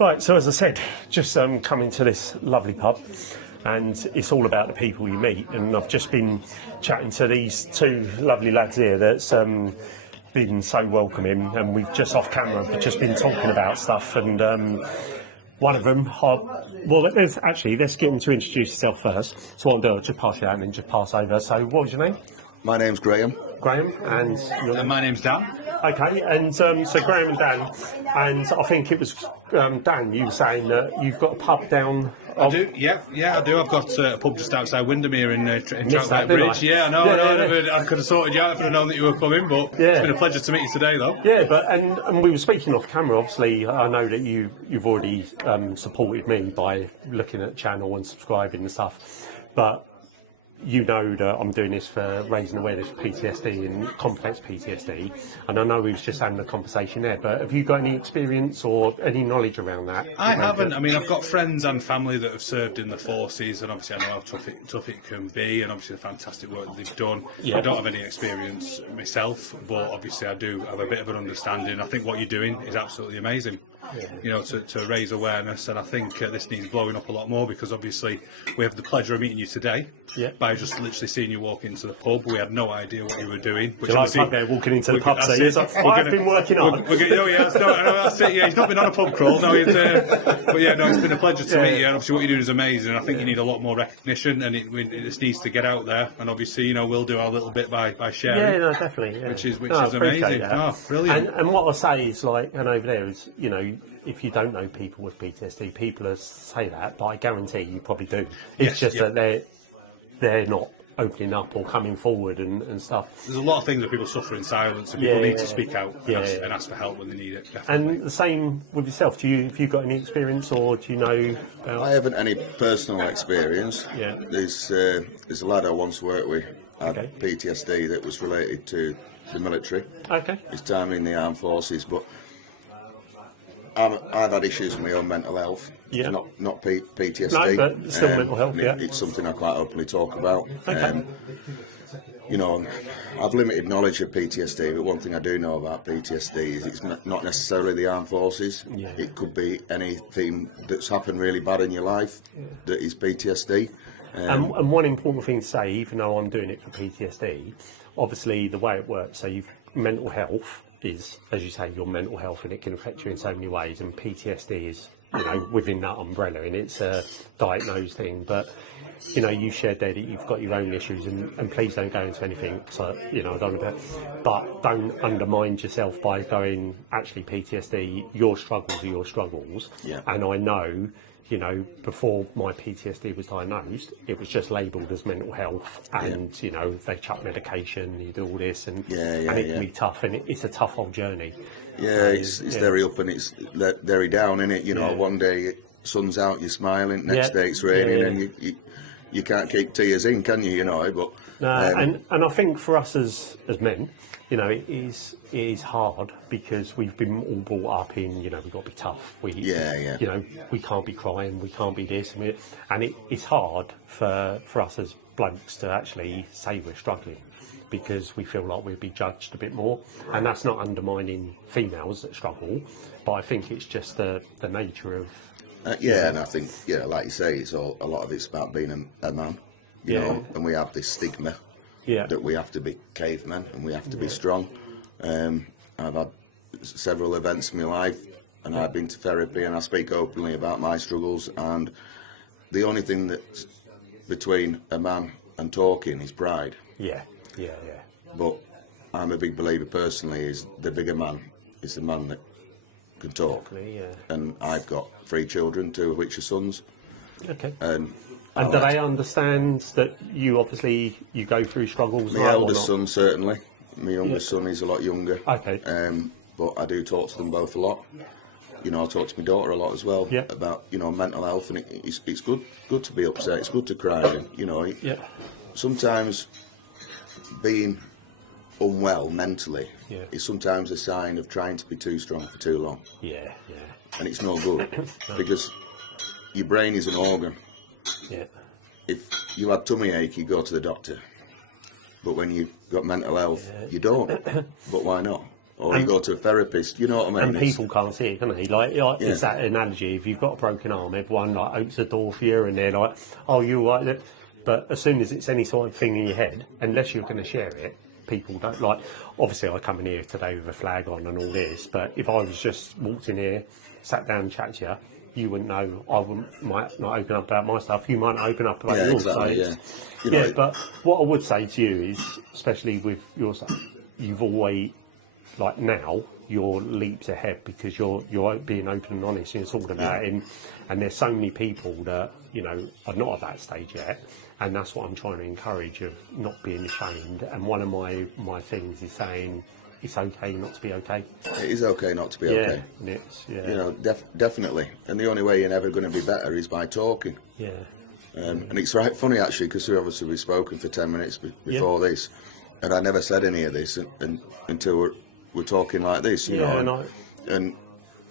Right, so as I said, just coming to this lovely pub, and it's all about the people you meet. And I've just been chatting to these two lovely lads here that's been so welcoming, and we've just off camera, but just been talking about stuff. And one of them, let's get him to introduce himself first. So what I'll do, I'll just pass you out and then just pass over. So what was your name? My name's Graham. Graham, and my name's Dan. Okay, and so Graham and Dan, and I think it was Dan, you were saying that you've got a pub down... I do, yeah, I do. I've got a pub just outside Windermere in Troutbeck Bridge. I? Yeah, I know. I could have sorted you out if I'd known that you were coming, but it's been a pleasure to meet you today, though. Yeah, but and we were speaking off camera. Obviously, I know that you've already supported me by looking at the channel and subscribing and stuff, but you know that I'm doing this for raising awareness for PTSD and complex PTSD, and I know we was just having a conversation there, but have you got any experience or any knowledge around that? I haven't. I mean, I've got friends and family that have served in the forces, and obviously I know how tough it can be, and obviously the fantastic work that they've done. Yeah. I don't have any experience myself, but obviously I do have a bit of an understanding. I think what you're doing is absolutely amazing. Yeah. You know, to raise awareness, and I think this needs blowing up a lot more, because obviously we have the pleasure of meeting you today. Yeah. By just literally seeing you walk into the pub. We had no idea what you were doing. Which walking into the pub, so I've been working on. That's it. Yeah, he's not been on a pub crawl. No, but yeah, no, it's been a pleasure to meet you. And obviously, what you're doing is amazing. And I think you need a lot more recognition, and it just needs to get out there. And obviously, you know, we'll do our little bit by sharing. Yeah, no, definitely. Yeah. Which is amazing. Oh, brilliant. And what I say is, like, and over there is, you know, if you don't know people with PTSD, people say that, but I guarantee you probably do. It's that they're not opening up or coming forward and stuff. There's a lot of things that people suffer in silence, and people need to speak out and ask for help when they need it. Definitely. And the same with yourself. Have you got any experience, or do you know about... I haven't any personal experience. Yeah. There's a lad I once worked with had PTSD that was related to the military. Okay. His time in the armed forces, but I've had issues with my own mental health. Yeah. Not PTSD. No, but still mental health. Yeah. It's something I quite openly talk about. Okay. You know, I've limited knowledge of PTSD, but one thing I do know about PTSD is it's not necessarily the armed forces. Yeah. It could be anything that's happened really bad in your life that is PTSD. And one important thing to say, even though I'm doing it for PTSD, obviously the way it works, so mental health is, as you say, your mental health, and it can affect you in so many ways, and PTSD is, you know, within that umbrella, and it's a diagnosed thing. But, you know, you shared there that you've got your own issues, and please don't go into anything, so, you know, but don't undermine yourself by going, actually, PTSD, your struggles are your struggles. Yeah. And I know, you know, before my PTSD was diagnosed, it was just labelled as mental health, and you know, they chuck medication, you do all this, and it can be tough, and it's a tough old journey. Yeah, it's very up and it's very down, isn't it? You know, one day sun's out, you're smiling, next day it's raining, and you can't keep tears in, can you? You know, but and I think for us as men, you know, it is hard, because we've been all brought up in, you know, we've got to be tough. You know, we can't be crying, we can't be this, and it's hard for us as blokes to actually say we're struggling, because we feel like we'd be judged a bit more. And that's not undermining females that struggle, but I think it's just the nature of... and I think, like you say, a lot of it's about being a man, you know, and we have this stigma. That we have to be cavemen and we have to be strong. I've had several events in my life, and I've been to therapy, and I speak openly about my struggles, and the only thing that's between a man and talking is pride. But I'm a big believer personally is the bigger man is the man that can talk. And I've got 3 children, 2 of which are sons. Okay. And do they understand that you go through struggles? My eldest son, certainly. My youngest son is a lot younger. Okay. But I do talk to them both a lot. You know, I talk to my daughter a lot as well about, you know, mental health, and it's good to be upset. It's good to cry. And, you know, sometimes being unwell mentally is sometimes a sign of trying to be too strong for too long. And it's no good because your brain is an organ. If you had tummy ache, you go to the doctor. But when you've got mental health, you don't. But why not? or you go to a therapist. You know what I mean? And people can't see it, can they? Like it's that analogy. If you've got a broken arm, everyone like opens the door for you, and they're like, "Oh, you're like that." But as soon as it's any sort of thing in your head, unless you're going to share it, people don't like. Obviously, I come in here today with a flag on and all this, but if I was just walked in here, sat down, and chat to you, you wouldn't know. Might not open up about my stuff. You might not open up about yours. Exactly, So, but what I would say to you is, especially with your stuff, you've always, like now, you're leaps ahead because you're being open and honest and you're talking about it. And there's so many people that, you know, are not at that stage yet. And that's what I'm trying to encourage, of not being ashamed. And one of my things is saying, it's okay not to be okay. It is okay not to be okay. You know, definitely. And the only way you're never going to be better is by talking. Yeah. And it's right funny actually, because we've spoken for 10 minutes before this, and I never said any of this until we're talking like this. You know, and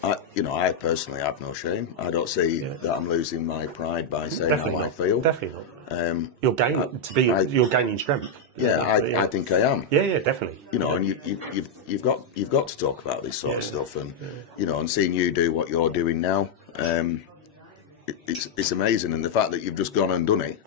I personally have no shame. I don't see that I'm losing my pride by saying how I feel. Definitely not. You're gaining strength. Yeah, I think I am. Yeah, definitely. You know, and you've got to talk about this sort of stuff, and you know, and seeing you do what you're doing now, it's amazing, and the fact that you've just gone and done it.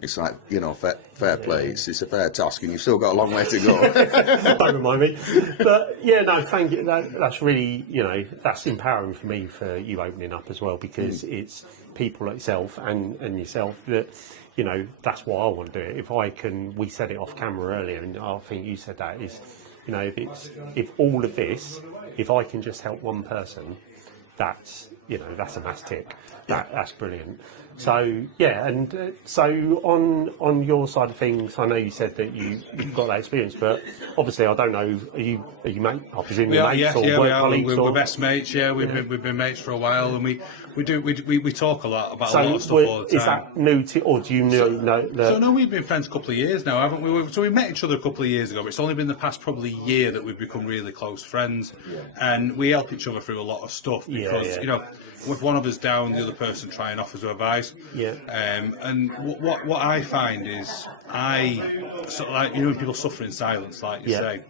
It's like, you know, fair play. It's a fair task, and you've still got a long way to go. Don't remind me. But yeah, no, thank you. That's really, you know, that's empowering for me, for you opening up as well, because it's people like yourself and yourself that, you know, that's why I want to do it. If I can, we said it off camera earlier, and I think you said that is, you know, if all of this, if I can just help one person, that's, you know, that's a mass tick. That's brilliant. So yeah, and so on your side of things, I know you said that you've got that experience, but obviously I don't know. Are you mate? I presume you're mates or work colleagues? We're best mates. Yeah, we've been mates for a while, and we talk a lot about a lot of stuff all the time. Is that new to, or do you know? So no, we've been friends a couple of years now, haven't we? So we met each other a couple of years ago. But it's only been the past probably year that we've become really close friends, and we help each other through a lot of stuff because you know, with one of us down, the other person trying offers of advice. Yeah. And what I find is, like, you know, when people suffer in silence, like you say,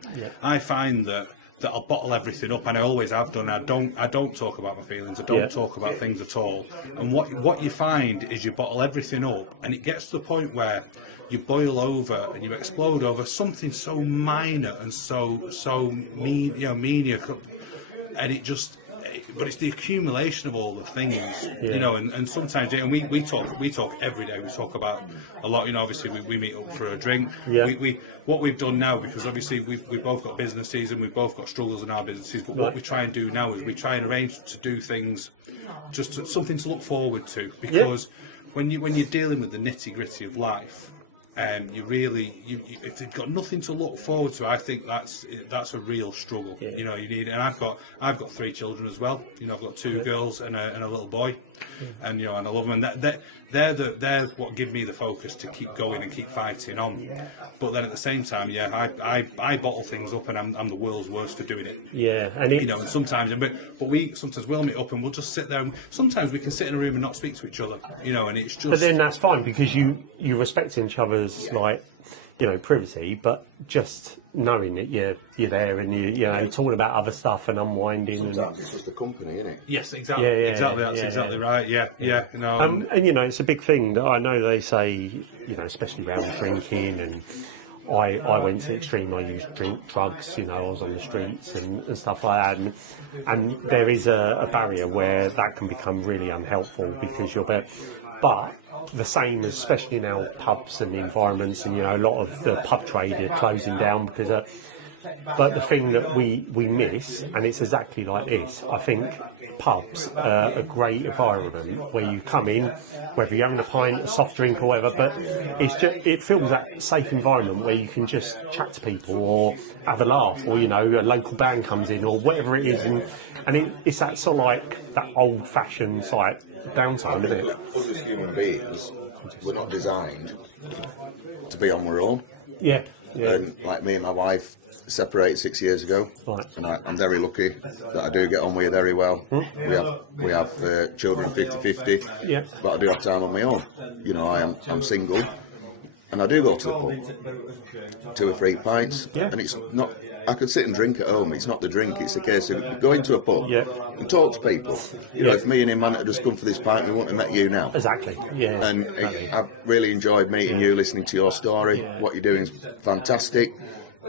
I find that I'll bottle everything up, and I always have done. I don't talk about my feelings. I don't talk about things at all. And what you find is you bottle everything up, and it gets to the point where you boil over and you explode over something so minor and so mean, you know, menial, and it just. But it's the accumulation of all the things, you know, and sometimes, and we talk every day. We talk about a lot, you know. Obviously, we meet up for a drink. What we've done now, because obviously we've both got businesses and we've both got struggles in our businesses. But what we try and do now is we try and arrange to do things, just something to look forward to. Because when you're dealing with the nitty gritty of life. You really, if they've got nothing to look forward to, I think that's a real struggle. You know, you need, and I've got 3 children as well. You know, I've got 2 girls and a little boy, and you know, and I love them. And they're what give me the focus to keep going and keep fighting on. But then at the same time, I bottle things up, and I'm the world's worst for doing it. Yeah, and you know, and sometimes, but we sometimes we'll meet up and we'll just sit there. And sometimes we can sit in a room and not speak to each other. You know, and it's just. But then that's fine, because you respect each other's like, you know, privacy, but just knowing that you're there and you know talking about other stuff and unwinding. Sometimes it's just the company, isn't it? Yes, exactly. Exactly. That's exactly right. Yeah. You know, and you know, it's a big thing that I know they say, you know, especially around drinking, and I went to the extreme. I used drugs. You know, I was on the streets and stuff like that, and there is a barrier where that can become really unhelpful, because you're but the same as, especially now, pubs and the environments, and you know, a lot of the pub trade are closing down because but the thing that we miss, and it's exactly like this, I think pubs are a great environment where you come in, whether you're having a pint, a soft drink or whatever, but it feels that safe environment where you can just chat to people or have a laugh, or you know, a local band comes in or whatever it is, and it's that sort of like that old-fashioned like downtime, isn't it? Us as human beings, we're not designed to be on our own. Yeah. And like me and my wife separated 6 years ago, and I'm very lucky that I do get on with her very well. We have children 50-50, but I do have time on my own. You know, I'm single, and I do go to the pub, 2 or 3 pints, and it's not. I could sit and drink at home. It's not the drink, it's a case of going to a pub and talk to people. You know, if me and him hadn't just come for this pint, we wouldn't have met you now. Exactly, yeah. And I've really enjoyed meeting you, listening to your story. What you're doing is fantastic.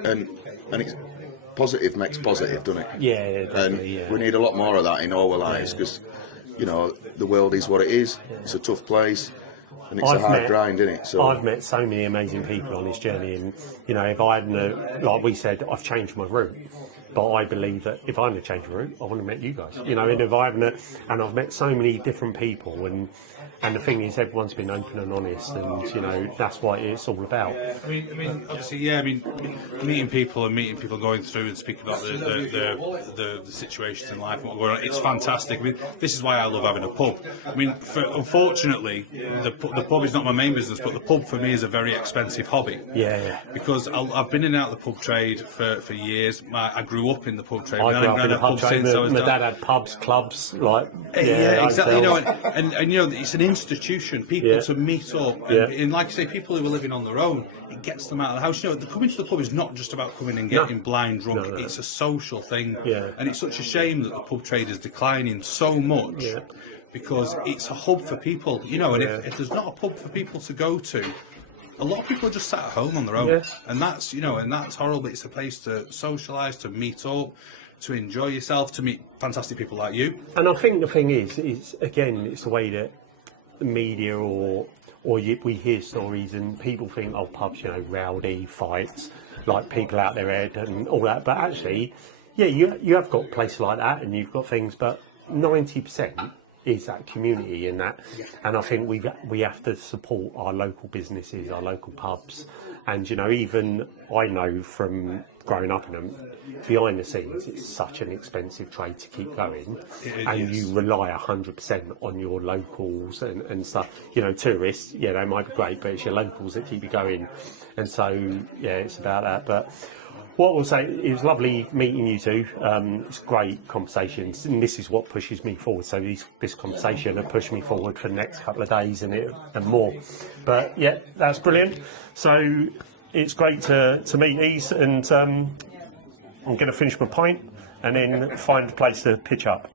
And it's positive makes positive, doesn't it? Yeah, definitely, and we need a lot more of that in all our lives, because, you know, the world is what it is. It's a tough place. And it's a hard grind, isn't it? So I've met so many amazing people on this journey, and you know, if I hadn't, like we said, I've changed my route. But I believe that if I hadn't changed my route, I wouldn't have met you guys. You know, and if I hadn't, and I've met so many different people, and the thing is, everyone's been open and honest, and you know, that's what it's all about. I mean, obviously, yeah. I mean, meeting people going through and speaking about the situations in life and what's going on, it's fantastic. I mean, this is why I love having a pub. I mean, unfortunately, the pub is not my main business, but the pub for me is a very expensive hobby. Yeah. Because I've been in and out of the pub trade for years. I grew up in the pub trade. I grew up in the pub trade. My dad had pubs, clubs, like exactly. You know, and you know, it's an institution. People to meet up, and like I say, people who are living on their own, it gets them out of the house. You know, coming to the pub is not just about coming and getting blind drunk. No. It's a social thing, and it's such a shame that the pub trade is declining so much because it's a hub for people. You know, and if there's not a pub for people to go to, a lot of people are just sat at home on their own, and that's, you know, and that's horrible. It's a place to socialise, to meet up, to enjoy yourself, to meet fantastic people like you. And I think the thing is again, it's the way that the media or we hear stories and people think, oh, pubs, you know, rowdy fights, like people out their head and all that. But actually, you have got places like that, and you've got things, but 90% is that community and that. And I think we have to support our local businesses, our local pubs. And you know, even I know from growing up in them, behind the scenes, it's such an expensive trade to keep going, and you rely 100% on your locals and stuff. You know, tourists, they might be great, but it's your locals that keep you going. And so, it's about that. But what we'll say, it was lovely meeting you two. It's great conversations, and this is what pushes me forward. So this conversation will push me forward for the next couple of days and more. But that's brilliant. So it's great to meet these, and I'm going to finish my pint and then find a place to pitch up.